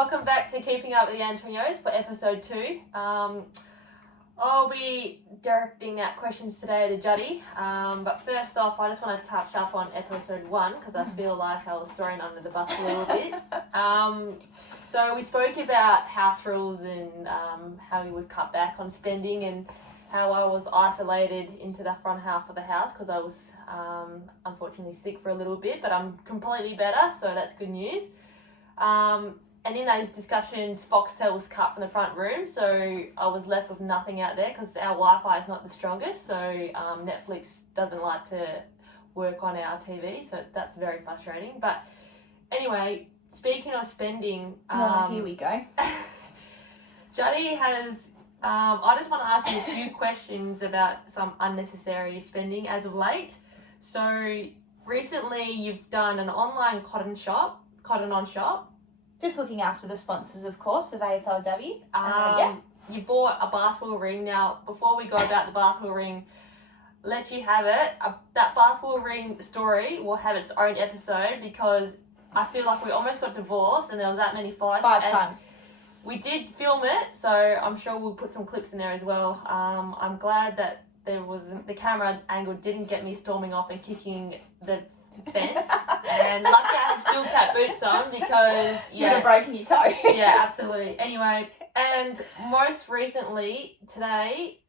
welcome back to Keeping Up with the Antonios for episode 2. I'll be directing out questions today to Juddy, but first off, I just want to touch up on episode 1 because I feel like I was thrown under the bus a little bit. So we spoke about house rules and how we would cut back on spending and how I was isolated into the front half of the house because I was unfortunately sick for a little bit, but I'm completely better, so that's good news. And in those discussions, Foxtel was cut from the front room, so I was left with nothing out there because our Wi-Fi is not the strongest, so Netflix doesn't like to work on our TV, so that's very frustrating. But anyway, speaking of spending... here we go. Juddy has... I just want to ask you a few questions about some unnecessary spending as of late. So recently you've done an online cotton on shop. Just looking after the sponsors, of course, of AFLW. You bought a basketball ring. Now, before we go about the basketball ring, let you have it. That basketball ring story will have its own episode because I feel like we almost got divorced and there was that many fights. 5 times. We did film it, so I'm sure we'll put some clips in there as well. I'm glad that the camera angle didn't get me storming off and kicking the fence, and lucky I had steel cap boots on because you would have broken your toe. Yeah, absolutely. Anyway, and most recently today,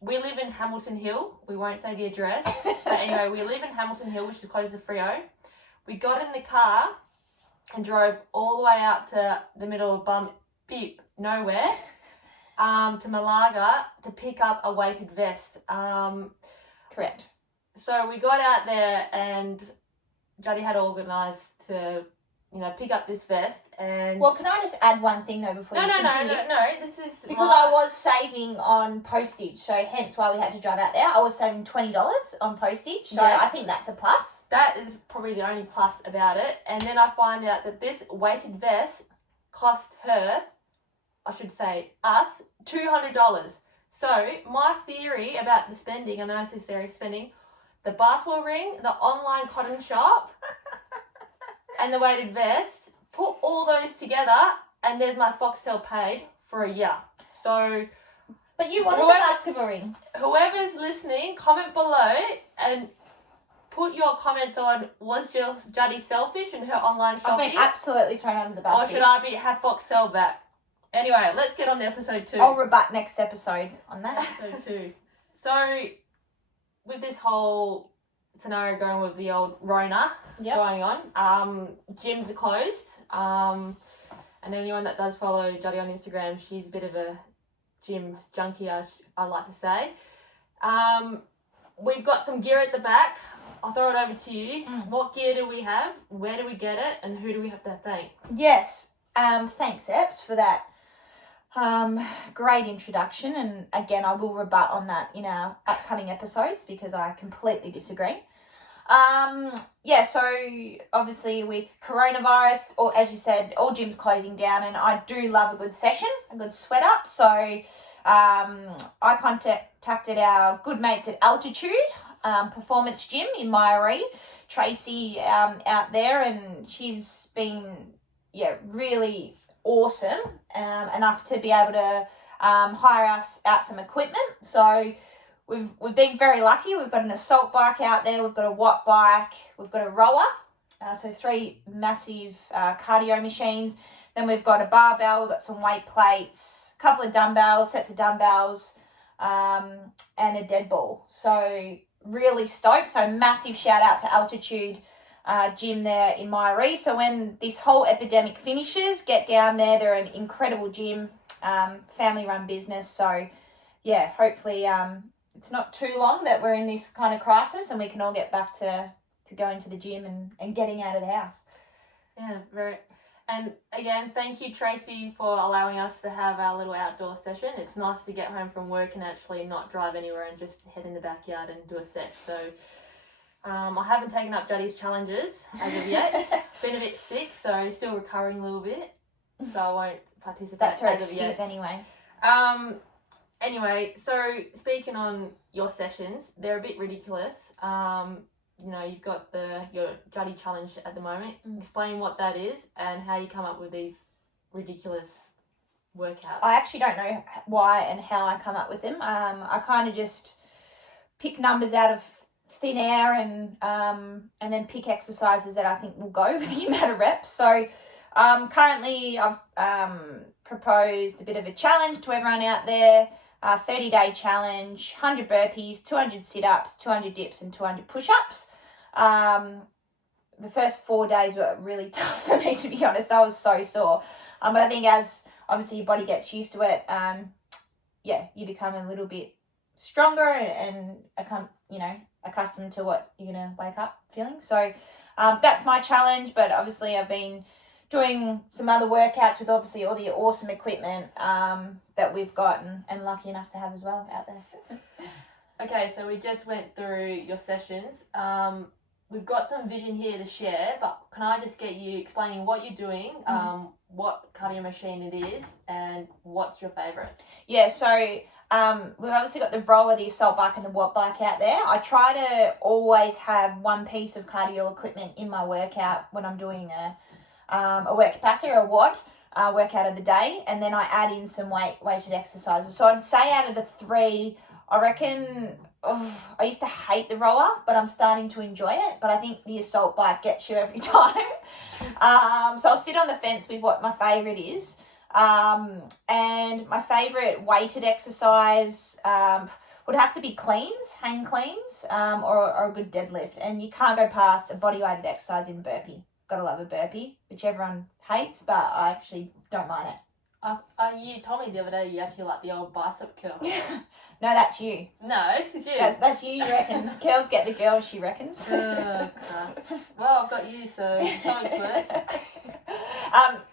we live in Hamilton Hill. We won't say the address, but anyway, we live in Hamilton Hill, which is close to Freo. We got in the car and drove all the way out to the middle of nowhere, to Malaga to pick up a weighted vest. Correct. So we got out there and Juddy had organised to, pick up this vest and... Well, can I just add one thing though before you continue? No, this is... Because I was saving on postage, so hence why we had to drive out there. I was saving $20 on postage, so yes. I think that's a plus. That is probably the only plus about it. And then I find out that this weighted vest cost her, I should say us, $200. So my theory about the spending, unnecessary spending, the basketball ring, the online cotton shop, and the weighted vest, put all those together, and there's my Foxtel paid for a year. So... But you wanted the basketball ring. Whoever's listening, comment below and put your comments on, was Juddy selfish in her online shopping? I've been absolutely thrown under the bus. Or should I have Foxtel back? Anyway, let's get on to episode 2. I'll rebut next episode on that. Episode 2. So... with this whole scenario going with the old Rona going on, gyms are closed. And anyone that does follow Juddy on Instagram, she's a bit of a gym junkie, I like to say. We've got some gear at the back. I'll throw it over to you. What gear do we have? Where do we get it? And who do we have to thank? Yes. Thanks, Eps, for that. Great introduction, and again I will rebut on that in our upcoming episodes because I completely disagree. So obviously with coronavirus, or as you said, all gyms closing down, and I do love a good session, a good sweat up, so I contacted our good mates at Altitude Performance Gym in Myrie, Tracy out there, and she's been really awesome, enough to be able to hire us out some equipment. So we've been very lucky. We've got an assault bike out there, we've got a watt bike, we've got a rower, so 3 massive cardio machines. Then we've got a barbell, we've got some weight plates, a couple of dumbbells, sets of dumbbells, and a dead ball. So really stoked. So massive shout out to Altitude gym there in Myrie. So when this whole epidemic finishes, get down there. They're an incredible gym, family run business. So hopefully it's not too long that we're in this kind of crisis and we can all get back to going to the gym and getting out of the house. Yeah, very. And again, thank you, Tracy, for allowing us to have our little outdoor session. It's nice to get home from work and actually not drive anywhere and just head in the backyard and do a set. So I haven't taken up Juddy's challenges as of yet. Been a bit sick, so still recovering a little bit. So I won't participate. That's her as excuse of yet. anyway. Anyway, so speaking on your sessions, they're a bit ridiculous. You've got your Juddy challenge at the moment. Explain what that is and how you come up with these ridiculous workouts? I actually don't know why and how I come up with them. I kind of just pick numbers out of thin air and then pick exercises that I think will go with the amount of reps. So currently I've proposed a bit of a challenge to everyone out there. 30-day challenge, 100 burpees, 200 sit-ups, 200 dips and 200 push-ups. The first 4 days were really tough for me, to be honest. I was so sore. But I think as obviously your body gets used to it, you become a little bit stronger and accustomed to what you're going to wake up feeling. So that's my challenge, but obviously I've been doing some other workouts with obviously all the awesome equipment that we've got and lucky enough to have as well out there. Okay, so we just went through your sessions. We've got some vision here to share, but can I just get you explaining what you're doing, what cardio machine it is, and what's your favourite? Yeah, so we've obviously got the rower, the assault bike and the watt bike out there. I try to always have one piece of cardio equipment in my workout when I'm doing a work capacity or a WOD workout of the day, and then I add in some weighted exercises. So I'd say out of the three, I reckon I used to hate the rower, but I'm starting to enjoy it. But I think the assault bike gets you every time. So I'll sit on the fence with what my favourite is. And my favourite weighted exercise would have to be cleans, hang cleans, or a good deadlift. And you can't go past a body weighted exercise in burpee. Gotta love a burpee, which everyone hates, but I actually don't mind it. You told me the other day you actually like the old bicep curl. No, that's you. No, it's you. That's you reckon. Girls get the girls, she reckons. Oh, Christ. Well, I've got you, so something's worth.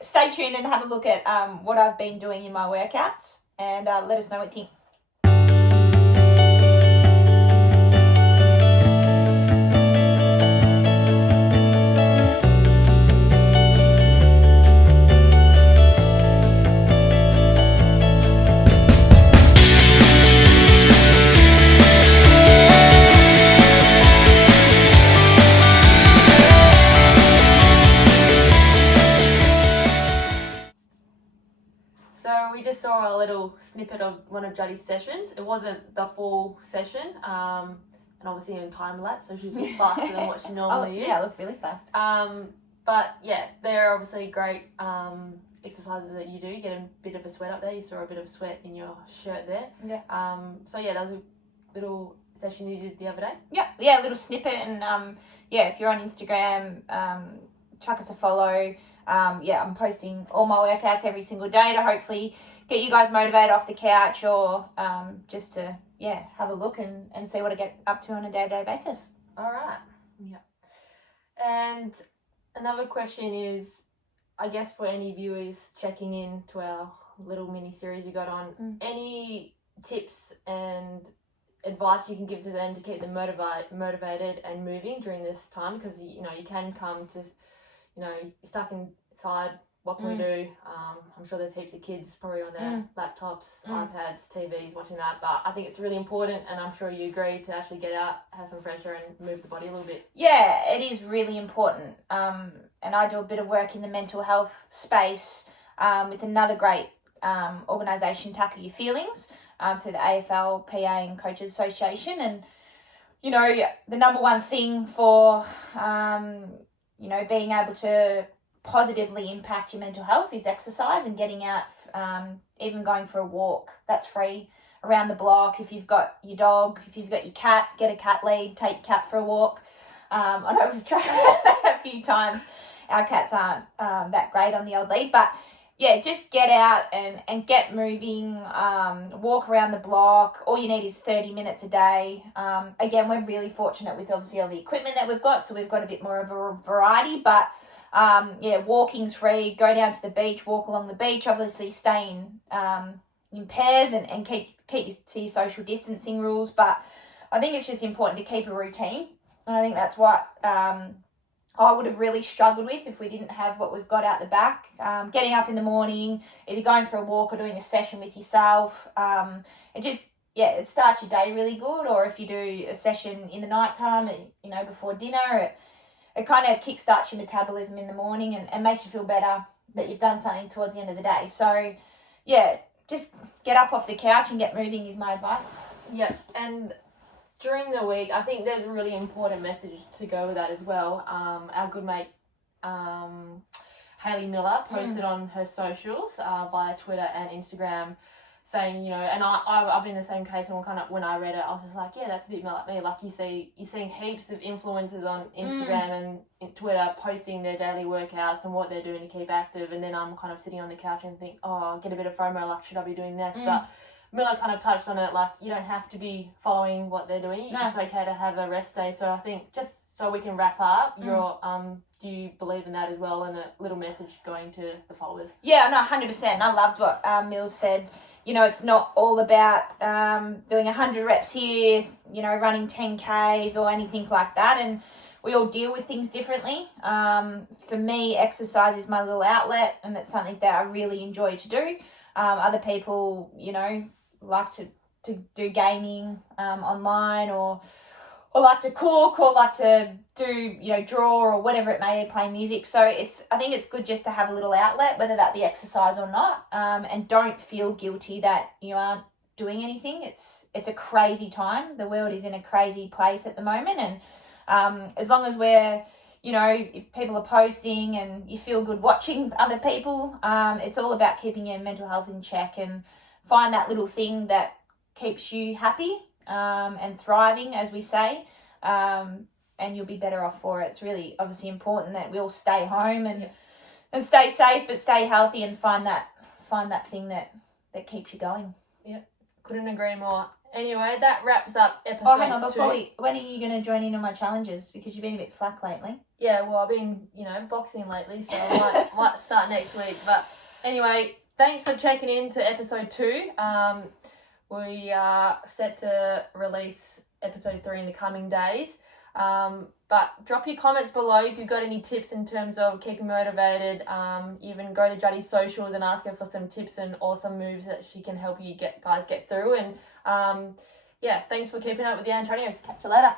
Stay tuned and have a look at what I've been doing in my workouts and let us know what you think. We just saw a little snippet of one of Juddy's sessions. It wasn't the full session, and obviously in time lapse, so she's a bit faster than what she normally is. Yeah, I look really fast. But yeah, they're obviously great exercises that you do. You get a bit of a sweat up there. You saw a bit of sweat in your shirt there. Yeah. So yeah, that was a little session you did the other day. Yeah, a little snippet, and if you're on Instagram, chuck us a follow. I'm posting all my workouts every single day to hopefully get you guys motivated off the couch or just to have a look and see what I get up to on a day-to-day basis. All right. Yeah. And another question is, I guess for any viewers checking in to our little mini series you got on, any tips and advice you can give to them to keep them motivated and moving during this time? Because you can come to stuck inside, what can we do? I'm sure there's heaps of kids probably on their laptops, iPads, TVs watching that, but I think it's really important, and I'm sure you agree, to actually get out, have some fresh air and move the body a little bit. Yeah, it is really important. And I do a bit of work in the mental health space with another great organisation, Tackle Your Feelings, through the AFL, PA and Coaches Association. And, the number one thing for being able to positively impact your mental health is exercise and getting out, even going for a walk. That's free around the block. If you've got your dog, if you've got your cat, get a cat lead, take your cat for a walk. I know we've tried that a few times. Our cats aren't that great on the old lead, but yeah, just get out and get moving, walk around the block. All you need is 30 minutes a day. Again, we're really fortunate with obviously all the equipment that we've got, so we've got a bit more of a variety, but walking's free. Go down to the beach, walk along the beach, obviously stay in pairs and keep to your social distancing rules, but I think it's just important to keep a routine, and I think that's what I would have really struggled with if we didn't have what we've got out the back. Getting up in the morning, either going for a walk or doing a session with yourself. It starts your day really good. Or if you do a session in the nighttime, before dinner, it kind of kickstarts your metabolism in the morning and makes you feel better that you've done something towards the end of the day. So, yeah, just get up off the couch and get moving is my advice. Yeah, and during the week, I think there's a really important message to go with that as well. Our good mate Hayley Miller posted on her socials via Twitter and Instagram saying, you know, and I've been in the same case, and when I read it, I was just like, yeah, that's a bit like me. Like you're seeing heaps of influencers on Instagram and Twitter posting their daily workouts and what they're doing to keep active, and then I'm kind of sitting on the couch and think, oh, I get a bit of FOMO, like, should I be doing this? But Miller kind of touched on it, like, you don't have to be following what they're doing. No. It's okay to have a rest day. So I think, just so we can wrap up, do you believe in that as well, and a little message going to the followers? Yeah, no, 100%. I loved what Mills said. You know, it's not all about doing 100 reps here, you know, running 10Ks or anything like that. And we all deal with things differently. For me, exercise is my little outlet, and it's something that I really enjoy to do. Other people, you know, like to do gaming online, or like to cook, or like to do, you know, draw or whatever it may be, play music. So I think it's good just to have a little outlet, whether that be exercise or not, and don't feel guilty that you aren't doing anything. It's a crazy time. The world is in a crazy place at the moment, and as long as we're, you know, if people are posting and you feel good watching other people, it's all about keeping your mental health in check, and find that little thing that keeps you happy and thriving, as we say, and you'll be better off for it. It's really obviously important that we all stay home and stay safe, but stay healthy, and find that thing that keeps you going. Yep, couldn't agree more. Anyway, that wraps up episode 2. Oh, hang on, when are you going to join in on my challenges? Because you've been a bit slack lately. Yeah, well, I've been, you know, boxing lately, so I might start next week. But anyway, thanks for checking in to episode 2. We are set to release episode 3 in the coming days. But drop your comments below if you've got any tips in terms of keeping motivated. Even go to Juddy's socials and ask her for some tips and awesome moves that she can help you guys get through. And yeah, thanks for keeping up with the Antonios. Catch you later.